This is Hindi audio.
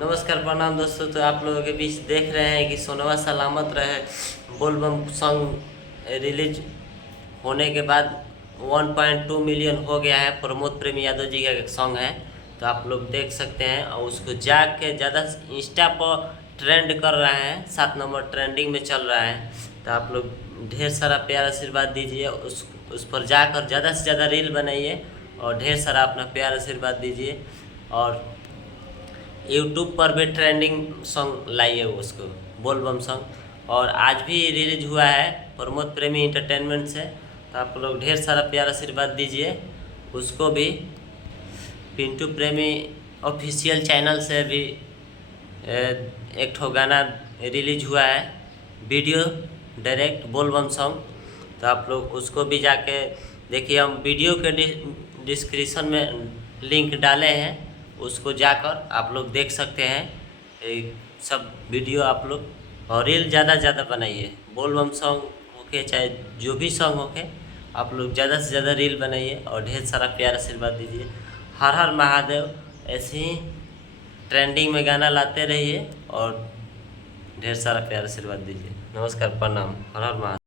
नमस्कार प्रणाम दोस्तों। तो आप लोगों के बीच देख रहे हैं कि सोनवा सलामत रहे बोलबम सॉन्ग रिलीज होने के बाद 1.2 मिलियन हो गया है। प्रमोद प्रेमी यादव जी का एक सॉन्ग है, तो आप लोग देख सकते हैं। और उसको जाके ज़्यादा इंस्टा पर ट्रेंड कर रहे हैं, 7 नंबर ट्रेंडिंग में चल रहा है। तो आप लोग ढेर सारा प्यार आशीर्वाद दीजिए, उस पर जाकर ज़्यादा से ज़्यादा रील बनाइए और ढेर सारा अपना प्यार आशीर्वाद दीजिए। और यूट्यूब पर भी ट्रेंडिंग सॉन्ग लाइए उसको, बोलबम सॉन्ग। और आज भी रिलीज हुआ है प्रमोद प्रेमी इंटरटेनमेंट से, तो आप लोग ढेर सारा प्यार आशीर्वाद दीजिए उसको भी। पिंटू प्रेमी ऑफिशियल चैनल से भी एक ठो गाना रिलीज हुआ है, वीडियो डायरेक्ट बोलबम सॉन्ग। तो आप लोग उसको भी जाके देखिए। हम वीडियो के डिस्क्रिप्शन में लिंक डाले हैं, उसको जाकर आप लोग देख सकते हैं। सब वीडियो आप लोग और रील ज़्यादा से ज़्यादा बनाइए। बोलबम सॉन्ग होके चाहे जो भी सॉन्ग होके, आप लोग ज़्यादा से ज़्यादा रील बनाइए और ढेर सारा प्यार आशीर्वाद दीजिए। हर हर महादेव ऐसे ही ट्रेंडिंग में गाना लाते रहिए और ढेर सारा प्यार आशीर्वाद दीजिए। नमस्कार, प्रणाम, हर हर महादेव।